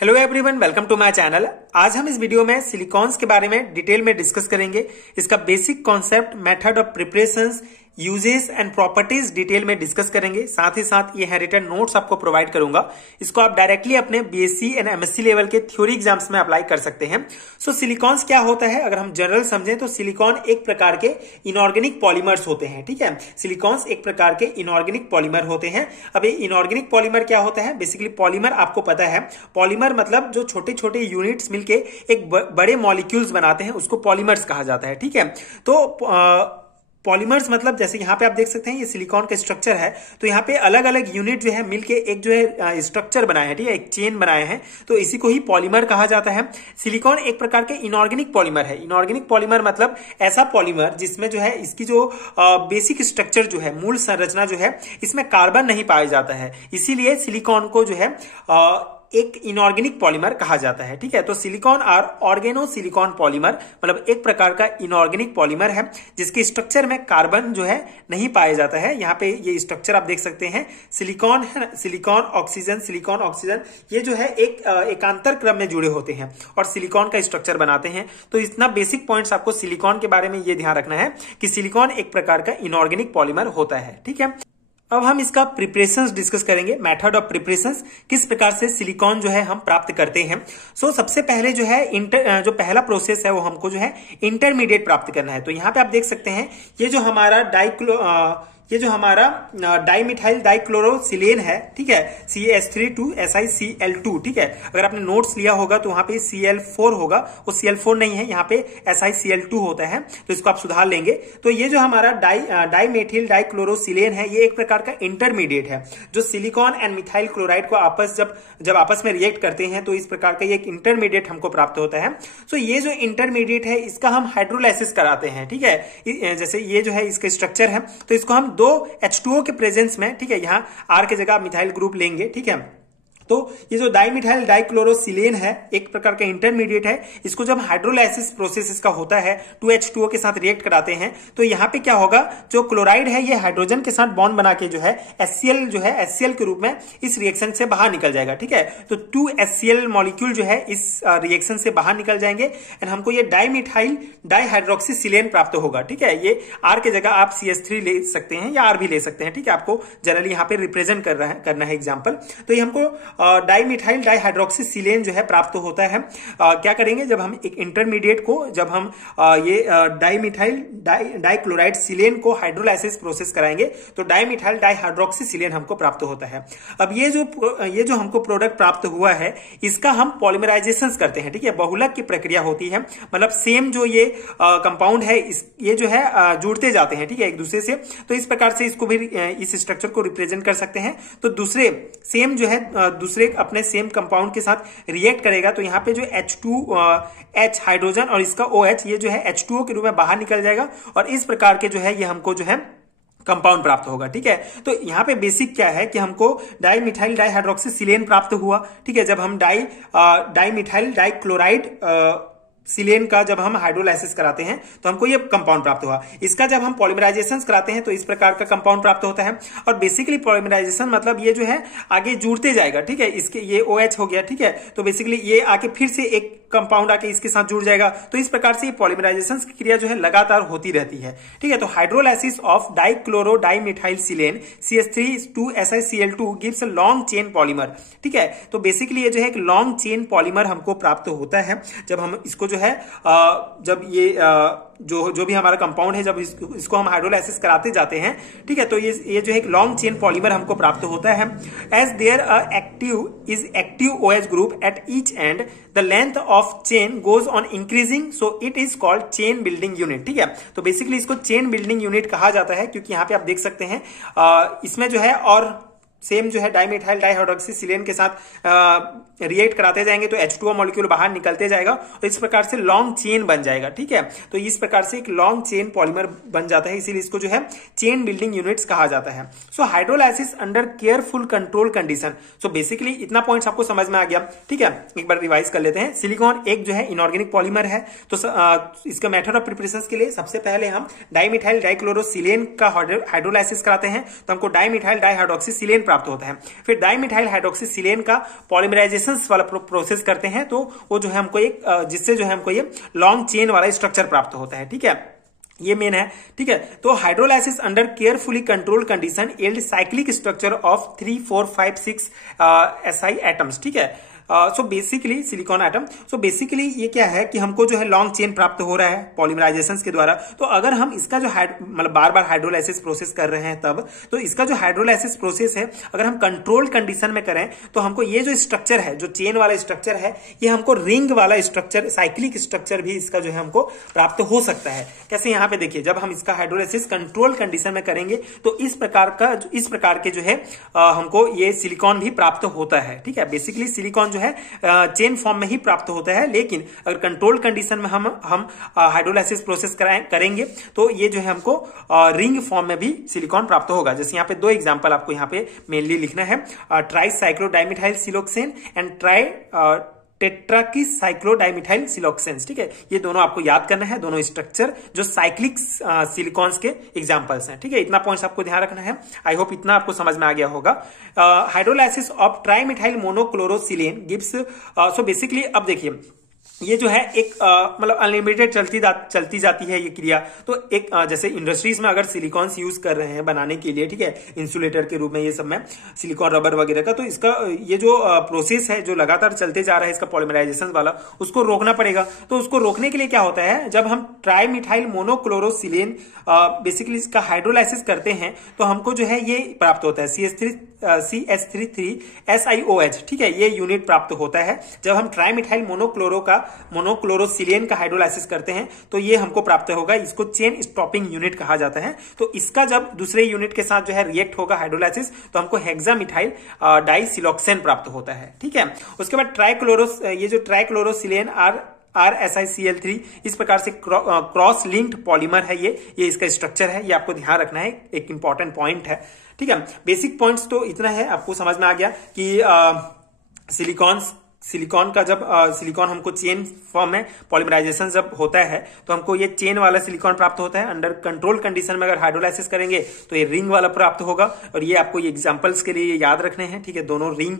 Hello everyone, welcome to my channel. आज हम इस वीडियो में सिलिकॉन्स के बारे में डिटेल में डिस्कस करेंगे। इसका basic concept, method of preparations, uses and properties detail में डिस्कस करेंगे। साथ ही साथ ये हैंडरिटन नोट्स आपको प्रोवाइड करूंगा। इसको आप डायरेक्टली अपने बीएससी एंड एमएससी लेवल के थ्योरी एग्जाम्स में अप्लाई कर सकते हैं। सो सिलिकॉन्स क्या होता है, अगर हम जनरल समझें तो सिलिकॉन एक प्रकार के इनऑर्गेनिक पॉलीमर्स होते हैं। ठीक है, सिलिकॉन्स एक प्रकार के इनऑर्गेनिक पॉलीमर होते हैं। अब ये इनऑर्गेनिक पॉलीमर क्या होता है? बेसिकली पॉलीमर आपको पता है, पॉलीमर मतलब जो छोटे छोटे यूनिट्स मिलके एक बड़े मॉलिक्यूल्स बनाते हैं, उसको पॉलीमर्स कहा जाता है। ठीक है, तो पॉलीमर्स मतलब जैसे यहाँ पे आप देख सकते हैं ये सिलिकॉन का स्ट्रक्चर है, तो यहाँ पे अलग अलग यूनिट जो है मिलके एक जो है स्ट्रक्चर बनाए हैं। ठीक है, एक चेन बनाए हैं, तो इसी को ही पॉलीमर कहा जाता है। सिलिकॉन एक प्रकार के इनऑर्गेनिक पॉलीमर है। इनऑर्गेनिक पॉलीमर मतलब ऐसा पॉलीमर जिसमें जो है इसकी जो बेसिक स्ट्रक्चर जो है, मूल संरचना जो है, इसमें कार्बन नहीं पाया जाता है। इसीलिए सिलिकॉन को जो है एक इनऑर्गेनिक पॉलीमर कहा जाता है। ठीक है, तो सिलिकॉन और ऑर्गेनो सिलिकॉन पॉलीमर मतलब एक प्रकार का इनऑर्गेनिक पॉलीमर है जिसके स्ट्रक्चर में कार्बन जो है नहीं पाया जाता है। यहाँ पे ये स्ट्रक्चर आप देख सकते हैं, सिलिकॉन है ना, सिलिकॉन ऑक्सीजन, ये जो है एक एकांतर क्रम में जुड़े होते हैं और सिलिकॉन का स्ट्रक्चर बनाते हैं। तो इतना बेसिक पॉइंट्स आपको सिलिकॉन के बारे में ये ध्यान रखना है कि सिलिकॉन एक प्रकार का इनऑर्गेनिक पॉलीमर होता है। ठीक है, अब हम इसका प्रिपरेशंस डिस्कस करेंगे, मेथड ऑफ प्रिपरेशंस, किस प्रकार से सिलिकॉन जो है हम प्राप्त करते हैं। सबसे पहले जो है जो पहला प्रोसेस है वो हमको जो है इंटरमीडिएट प्राप्त करना है। तो यहाँ पे आप देख सकते हैं ये जो हमारा डाइमिथाइल डाइक्लोरोसिलेन है। ठीक है, CH3 ठीक है, अगर आपने नोट्स लिया होगा तो वहां पे Cl4 होगा, वो Cl4 नहीं है, यहाँ पे SiCl2 होता है, तो इसको आप सुधार लेंगे। तो ये जो हमारा डाइमेथिल डाइक्लोरोसिलेन है, ये एक प्रकार का इंटरमीडिएट है जो सिलिकॉन एंड मिथाइल क्लोराइड को जब आपस में रिएक्ट करते हैं तो इस प्रकार का ये एक इंटरमीडिएट हमको प्राप्त होता है। तो ये जो इंटरमीडिएट है इसका हम हाइड्रोलाइसिस कराते हैं। ठीक है, जैसे ये जो है इसका स्ट्रक्चर है, तो इसको हम 2 H2O के प्रेजेंस में, ठीक है, यहां R के जगह मिथाइल ग्रुप लेंगे। ठीक है, तो ये जो डाइमिथाइल डाइक्लोरोसिलेन है एक प्रकार का इंटरमीडिएट है। इसको जब हाइड्रोलाइसिस प्रोसेस इसका होता है 2H2O के साथ रिएक्ट कराते हैं, तो यहाँ पे क्या होगा, जो क्लोराइड है ये हाइड्रोजन के साथ बॉन्ड बना के जो है HCl के रूप में इस रिएक्शन से बाहर निकल जाएगा। ठीक है, तो 2 HCl मॉलिक्यूल जो है इस रिएक्शन से बाहर निकल जाएंगे एंड हमको ये डाइमिथाइल डाइहाइड्रोक्सीसिलेन प्राप्त होगा। ठीक है, ये R के जगह आप CH3 ले सकते हैं या R भी ले सकते हैं। ठीक है, आपको जनरली यहाँ पे रिप्रेजेंट करना है एग्जाम्पल। तो ये हमको डाइमिथाइल डाइहाइड्रोक्सीसिलेन जो है प्राप्त होता है। क्या करेंगे, जब हम एक इंटरमीडिएट को जब हम ये डाइमिथाइल डाइक्लोराइड सिलेन को हाइड्रोलाइसिस प्रोसेस कराएंगे तो डाइमिथाइल डाइहाइड्रोक्सीसिलेन हमको प्राप्त होता है। अब ये जो हमको प्रोडक्ट प्राप्त हुआ है इसका हम पॉलीमराइजेशन करते हैं। ठीक है, बहुलक की प्रक्रिया होती है, मतलब सेम जो ये कंपाउंड है ये जो है जुड़ते जाते हैं। ठीक है, एक दूसरे से, तो इस प्रकार से इसको भी इस स्ट्रक्चर को रिप्रेजेंट कर सकते हैं। तो दूसरे सेम जो है दूसरे अपने सेम कंपाउंड के साथ रिएक्ट करेगा तो यहाँ पे जो H हाइड्रोजन और इसका OH ये जो है H2O के रूप में बाहर निकल जाएगा और इस प्रकार के जो है ये हमको जो है कंपाउंड प्राप्त होगा। ठीक है, तो यहाँ पे बेसिक क्या है कि हमको डाइमिथाइल डाइहाइड्रोक्सीसिलेन प्राप्त हुआ। ठीक है, जब हम डाइमिथाइल डाइक्लोराइड सिलेन का जब हम हाइड्रोलाइसिस कराते हैं तो हमको ये कंपाउंड प्राप्त हुआ। इसका जब हम पॉलीमराइजेशन कराते हैं तो इस प्रकार का कंपाउंड प्राप्त होता है। और बेसिकली पॉलीमराइजेशन मतलब ये जो है आगे जुड़ते जाएगा। ठीक है, इसके ये OH हो गया। ठीक है, तो बेसिकली ये आके फिर से एक कंपाउंड आके इसके साथ जुड़ जाएगा। तो इस प्रकार से पॉलीमराइजेशन की क्रिया जो है लगातार होती रहती है। ठीक है, तो hydrolysis of dichloro dimethyl silane CH3 gives a long chain polymer. ठीक है, तो बेसिकली ये जो है एक लॉन्ग चेन पॉलीमर हमको प्राप्त होता है जब हम इसको जो है जब ये जो भी हमारा कंपाउंड है जब इसको हम हाइड्रोलाइसिस कराते जाते हैं। ठीक है, तो ये जो है एक लॉन्ग चेन पॉलीमर हमको प्राप्त होता है। As there active OH group at each end the length of chain goes on increasing, so it is called chain building unit. ठीक है, तो बेसिकली इसको चेन बिल्डिंग यूनिट कहा जाता है क्योंकि यहाँ पे आप देख सकते हैं इसमें जो है और सेम जो है डाइमिथाइल डाइहाइड्रोक्सीसिलेन के साथ रिएक्ट कराते जाएंगे तो H2O मॉलिक्यूल बाहर निकलते जाएगा और इस प्रकार से लॉन्ग चेन बन जाएगा। ठीक है, तो इस प्रकार से एक लॉन्ग चेन पॉलीमर बन जाता है, इसीलिए इसको जो है चेन बिल्डिंग यूनिट्स कहा जाता है। So hydrolysis under careful control condition. So basically इतना पॉइंट्स आपको समझ में आ गया। ठीक है, एक बार रिवाइज कर लेते हैं। सिलिकॉन एक जो है इनऑर्गेनिक पॉलीमर है, तो इसका मेथड ऑफ प्रिपरेशन के लिए सबसे पहले हम डाइमिथाइल डाइक्लोरोसिलेन का हाइड्रोलाइसिस कराते हैं तो हमको डाइमिथाइल डाइहाइड्रोक्सीसिलेन प्राप्त होता है। फिर डाइमिथाइल हाइड्रोक्सी सिलेन का पॉलीमराइजेशन वाला प्रोसेस करते हैं, तो वो जो है हमको एक जिससे जो है हमको ये लॉन्ग चेन वाला स्ट्रक्चर प्राप्त होता है। ठीक है, ये मेन है। ठीक है, तो hydrolysis under carefully controlled condition yield cyclic structure of 3, 4, 5, 6 SI atoms. ठीक है, so basically silicon atom. So basically ये क्या है कि हमको जो है लॉन्ग चेन प्राप्त हो रहा है पॉलीमराइजेशन के द्वारा। तो अगर हम इसका जो मतलब बार बार हाइड्रोलाइसिस प्रोसेस कर रहे हैं तब, तो इसका जो हाइड्रोलाइसिस प्रोसेस है अगर हम कंट्रोल कंडीशन में करें तो हमको ये जो स्ट्रक्चर है, जो चेन वाला स्ट्रक्चर है, ये हमको रिंग वाला स्ट्रक्चर, साइक्लिक स्ट्रक्चर भी इसका जो है हमको प्राप्त हो सकता है। कैसे, यहाँ पे देखिए, जब हम इसका हाइड्रोलाइसिस कंट्रोल कंडीशन में करेंगे तो इस प्रकार के जो है हमको ये सिलिकॉन भी प्राप्त होता है। ठीक है, बेसिकली सिलिकॉन है चेन फॉर्म में ही प्राप्त होता है, लेकिन अगर कंट्रोल कंडीशन में हम हाइड्रोलाइसिस प्रोसेस करेंगे तो ये जो है हमको रिंग फॉर्म में भी सिलिकॉन प्राप्त होगा। जैसे यहाँ पे दो एग्जांपल आपको यहाँ पे मेनली लिखना है, ट्राइसाइक्लोडाइमिथाइल सिलोक्सेन एंड टेट्राकीसाइक्लोडाइमिथाइल सिलोक्सेन। ठीक है, ये दोनों आपको याद करना है, दोनों स्ट्रक्चर जो साइक्लिक सिलिकॉन्स के एग्जांपल्स हैं। ठीक है, इतना पॉइंट्स आपको ध्यान रखना है। आई होप इतना आपको समझ में आ गया होगा। Hydrolysis of trimethyl monochlorosilane gives, so basically अब देखिए ये जो है एक मतलब अनलिमिटेड चलती जाती है ये क्रिया। तो एक जैसे इंडस्ट्रीज में अगर सिलिकॉन्स यूज कर रहे हैं बनाने के लिए, ठीक है, इंसुलेटर के रूप में, ये सब में सिलिकॉन रबर वगैरह का, तो इसका ये जो प्रोसेस है जो लगातार चलते जा रहा है इसका पॉलीमराइजेशन वाला, उसको रोकना पड़ेगा। तो उसको रोकने के लिए क्या होता है, जब हम ट्राइमिथाइल मोनोक्लोरोसिलेन बेसिकली इसका हाइड्रोलाइसिस करते हैं तो हमको जो है ये प्राप्त होता है CH3SiOH। ठीक है, ये यूनिट प्राप्त होता है। जब हम ट्राइमिथाइल मोनोक्लोरोसिलेन का हाइड्रोलाइसिस करते हैं तो ये हमको प्राप्त होगा, इसको चेन स्टॉपिंग यूनिट कहा जाता है। तो इसका जब दूसरे यूनिट के साथ जो है रिएक्ट होगा हाइड्रोलाइसिस, तो हमको हेक्सामिथाइल डाइसिलोक्सेन प्राप्त होता है। ठीक है, उसके बाद ये जो ट्राइक्लोरोसिलेन RSiCl3 इस प्रकार से क्रॉस लिंक्ड पॉलीमर है, ये इसका स्ट्रक्चर है, ये आपको ध्यान रखना है, एक इंपॉर्टेंट पॉइंट है। ठीक है, बेसिक पॉइंट्स तो इतना है, आपको समझ में आ गया कि सिलिकॉन का जब सिलिकॉन हमको चेन फॉर्म में पॉलीमराइजेशन जब होता है तो हमको ये चेन वाला सिलिकॉन प्राप्त होता है। अंडर कंट्रोल कंडीशन में अगर हाइड्रोलाइसिस करेंगे तो ये रिंग वाला प्राप्त होगा, और ये आपको ये एग्जांपल्स के लिए याद रखने हैं। ठीक है, दोनों रिंग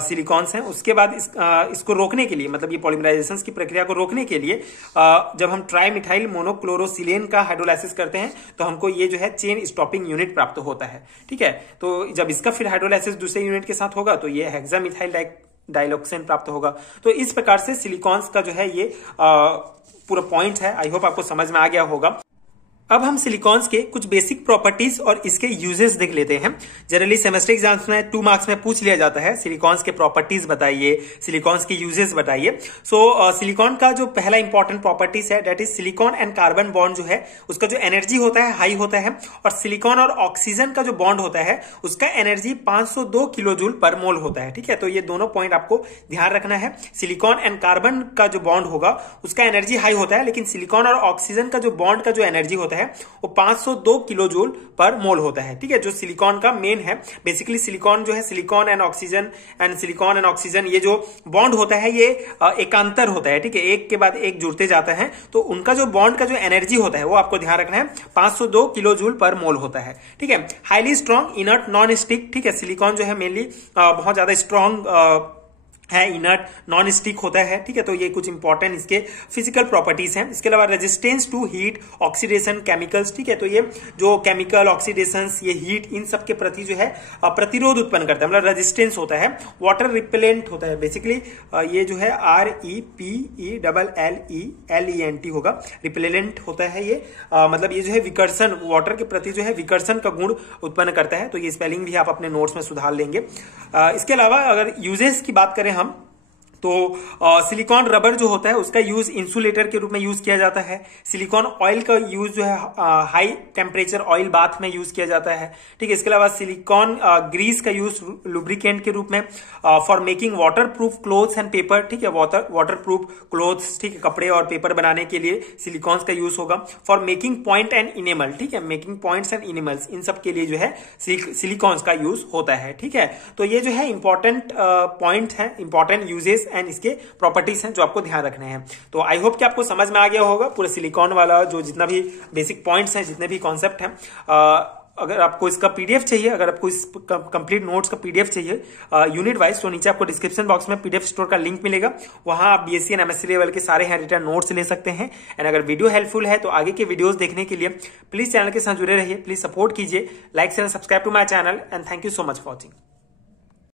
सिलिकॉन्स हैं। उसके बाद इसको रोकने के लिए, मतलब ये पॉलीमराइजेशन की प्रक्रिया को रोकने के लिए जब हम ट्राइमिथाइल मोनोक्लोरोसिलेन का हाइड्रोलाइसिस करते हैं तो हमको ये जो है चेन स्टॉपिंग यूनिट प्राप्त होता है। ठीक है, तो जब इसका फिर हाइड्रोलाइसिस दूसरे यूनिट के साथ होगा तो ये हेक्सामिथाइल डाइलोक्सेन प्राप्त होगा। तो इस प्रकार से सिलिकॉन्स का जो है ये पूरा पॉइंट है। आई होप आपको समझ में आ गया होगा। अब हम सिलिकॉन्स के कुछ बेसिक प्रॉपर्टीज और इसके यूजेस देख लेते हैं। जनरली सेमेस्टर एग्जाम्स में 2 मार्क्स में पूछ लिया जाता है, सिलिकॉन्स के प्रॉपर्टीज बताइए, सिलिकॉन्स के यूजेस बताइए। सो सिलिकॉन का जो पहला इंपॉर्टेंट प्रॉपर्टीज है that is silicon and carbon bond जो है उसका जो एनर्जी होता है हाई होता है, और सिलिकॉन और ऑक्सीजन का जो बॉन्ड होता है उसका एनर्जी 502 किलो जूल पर मोल होता है। ठीक है, तो ये दोनों पॉइंट आपको ध्यान रखना है। सिलिकॉन एंड कार्बन का जो बॉन्ड होगा उसका एनर्जी हाई होता है, लेकिन सिलिकॉन और ऑक्सीजन का जो बॉन्ड का जो एनर्जी होता है वो 502 किलो जूल पर मोल होता है। ठीक है, जो सिलिकॉन का मेन है, बेसिकली सिलिकॉन जो है, सिलिकॉन एंड ऑक्सीजन ये जो बॉन्ड होता है ये एकांतर होता है। ठीक है, एक के बाद एक जुड़ते जाता है, तो उनका जो बॉन्ड का जो एनर्जी होता है वो आपको ध्यान रखना है, 502 किलो जूल पर मोल होता है। ठीक है, highly strong, inert, non stick. ठीक है, सिलिकॉन जो है मेनली बहुत ज्यादा स्ट्रॉन्ग है, इनर्ट, नॉन स्टिक होता है। ठीक है, तो ये कुछ इंपॉर्टेंट इसके फिजिकल प्रॉपर्टीज हैं। इसके अलावा resistance to heat, oxidation, chemicals. ठीक है, तो ये जो केमिकल, ऑक्सीडेशन, ये हीट, इन सब के प्रति जो है प्रतिरोध उत्पन्न करता है, मतलब रेजिस्टेंस होता है। वाटर रिपेलेंट होता है, बेसिकली ये जो है REPELLENT होगा, रिपेलेंट होता है ये, मतलब ये जो है विकर्षण, वाटर के प्रति जो है विकर्षण का गुण उत्पन्न करता है। तो ये स्पेलिंग भी आप अपने नोट्स में सुधार लेंगे। इसके अलावा अगर यूजेस की बात करें हम, तो सिलिकॉन रबर जो होता है उसका यूज इंसुलेटर के रूप में यूज किया जाता है। सिलिकॉन ऑयल का यूज जो है हाई टेम्परेचर ऑयल बाथ में यूज किया जाता है। ठीक है, इसके अलावा सिलिकॉन ग्रीस का यूज लुब्रिकेंट के रूप में, for making water proof clothes and paper. ठीक है, वाटर प्रूफ क्लोथ्स, ठीक है, कपड़े और पेपर बनाने के लिए सिलिकॉन्स का यूज होगा। For making point and enamel, ठीक है, मेकिंग पॉइंट्स एंड इनेमल्स, इन सब के लिए जो है सिलिकॉन्स का यूज होता है। ठीक है, तो ये जो है इंपॉर्टेंट पॉइंट है, इंपॉर्टेंट यूजेस एंड इसके प्रॉपर्टीज हैं जो आपको ध्यान रखने हैं। तो आई होप कि आपको समझ में आ गया होगा पूरे सिलिकॉन वाला जो जितना भी बेसिक पॉइंट्स हैं, जितने भी कॉन्सेप्ट हैं। अगर आपको इसका पीडीएफ चाहिए, अगर आपको इस कंप्लीट नोट्स का पीडीएफ चाहिए यूनिट वाइज, तो नीचे आपको डिस्क्रिप्शन बॉक्स में पीडीएफ स्टोर का लिंक मिलेगा। वहां आप बीएससी एंड एमएससी लेवल के सारे हैंड रिटन नोट्स ले सकते हैं। एंड अगर वीडियो हेल्पफुल है तो आगे के वीडियोस देखने के लिए प्लीज चैनल के साथ जुड़े रहिए, प्लीज सपोर्ट कीजिए, like share subscribe to my channel and thank you so much for watching.